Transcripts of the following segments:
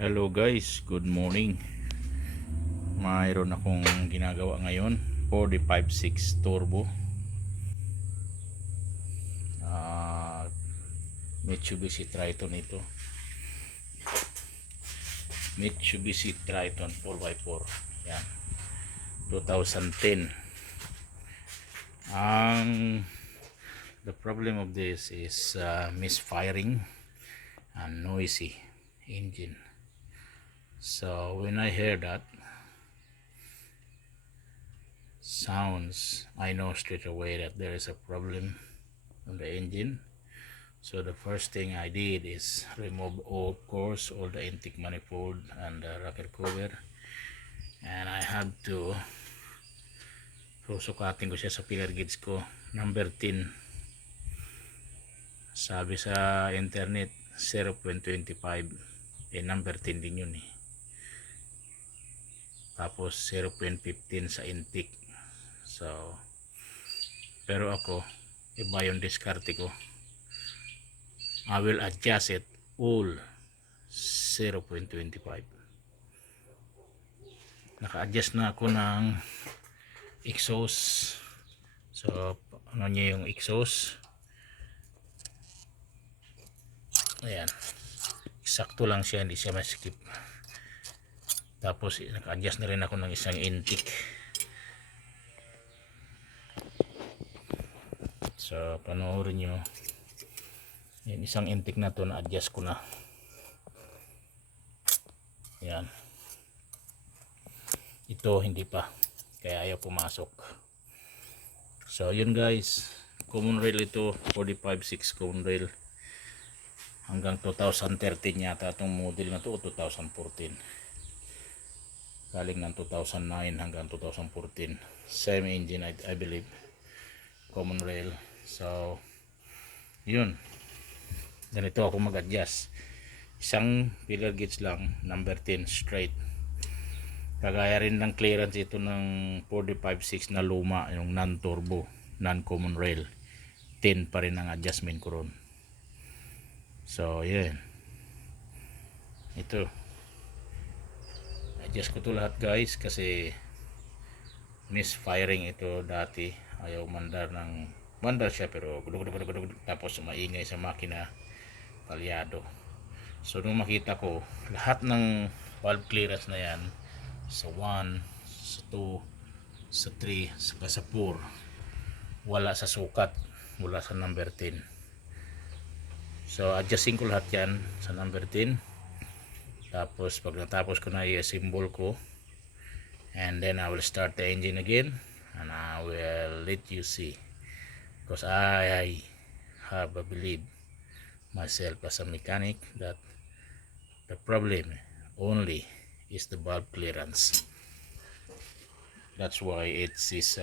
Hello guys, good morning. Mayroon akong ginagawa ngayon, Ford 56 Turbo, Mitsubishi Triton ito. Mitsubishi Triton 4x4. Yan, 2010. The problem of this is misfiring and noisy engine. So when I hear that sounds, I know straight away that there is a problem on the engine. So the first thing I did is remove all the intake manifold and the rocker cover, and I had to susukatin ko siya sa pillar gauge ko, number 10. Sabi sa internet 0.25, number 10 din yun tapos 0.15 sa intake. So pero ako, iba yung diskarte ko. I will adjust it all 0.25. Naka-adjust na ako ng exhaust. So ano niya yung exhaust, ayan, eksakto lang siya, hindi siya ma-skip. Tapos naka-adjust na rin ako ng isang intake. So panoorin nyo, yan, isang intake na to, na-adjust ko na. Yan, ito hindi pa, kaya ayaw pumasok. So yun guys, common rail ito, 45.6 common rail. Hanggang 2013 yata itong model na to, o 2014. Galing ng 2009 hanggang 2014. Same engine, I believe. Common rail. So yun, ganito ako mag-adjust. Isang pillar gauge lang, number 10 straight. Kagaya rin ng clearance ito ng 45.6 na luma, yung non-turbo, non-common rail. 10 pa rin ang adjustment ko ron. So yeah, ito, adjust ko to lahat guys, kasi misfiring ito dati. Ayaw mandar siya, pero tapos maingay sa makina, palyado. So nung makita ko lahat ng valve clearance na yan, sa 1, sa 2, sa 3, saka sa 4, wala sa sukat, wala sa number 10. So adjusting ko lahat yan sa number 10. Tapos pag natapos ko na i-assemble ko, and then I will start the engine again, and I will let you see, because I have a believe myself as a mechanic that the problem only is the valve clearance. That's why it is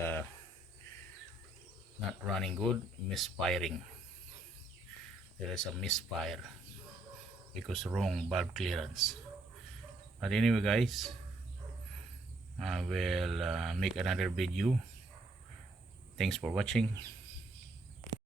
not running good, misfiring. There is a misfire because wrong valve clearance. But anyway guys, I will make another video. Thanks for watching.